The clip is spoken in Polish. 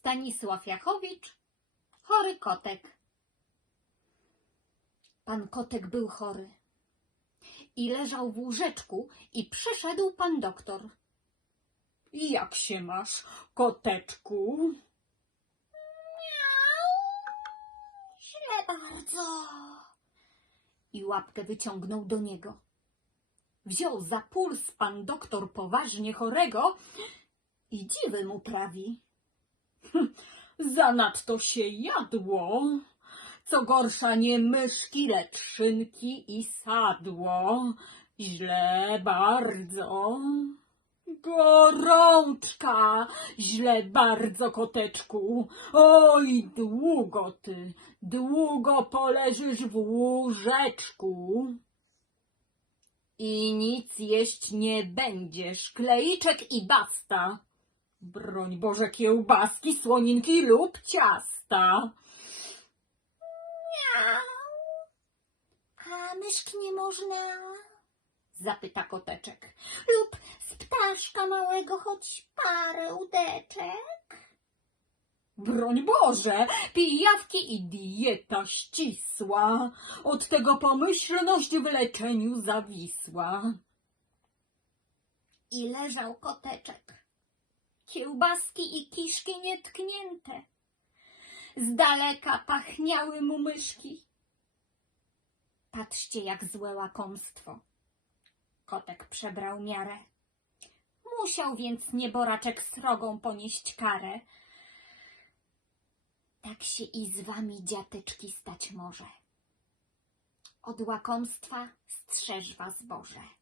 Stanisław Jachowicz, chory kotek. Pan kotek był chory i leżał w łóżeczku i przyszedł pan doktor. Jak się masz, koteczku? Miau, źle bardzo. I łapkę wyciągnął do niego. Wziął za puls pan doktor poważnie chorego i dziwy mu prawi. Zanadto się jadło. Co gorsza nie myszki, lecz szynki i sadło. Źle bardzo. Gorączka! Źle bardzo, koteczku. Oj, długo ty, długo poleżysz w łóżeczku. I nic jeść nie będziesz, klejczek i basta. Broń Boże, kiełbaski, słoninki lub ciasta. Miau. A myszki nie można? Zapyta koteczek. Lub z ptaszka małego choć parę udeczek? Broń Boże, pijawki i dieta ścisła. Od tego pomyślność w leczeniu zawisła. I leżał koteczek kiełbaski i kiszki nietknięte. Z daleka pachniały mu myszki. Patrzcie, jak złe łakomstwo. Kotek przebrał miarę. Musiał więc nieboraczek srogą ponieść karę. Tak się i z wami, dziateczki, stać może. Od łakomstwa strzeż was Boże.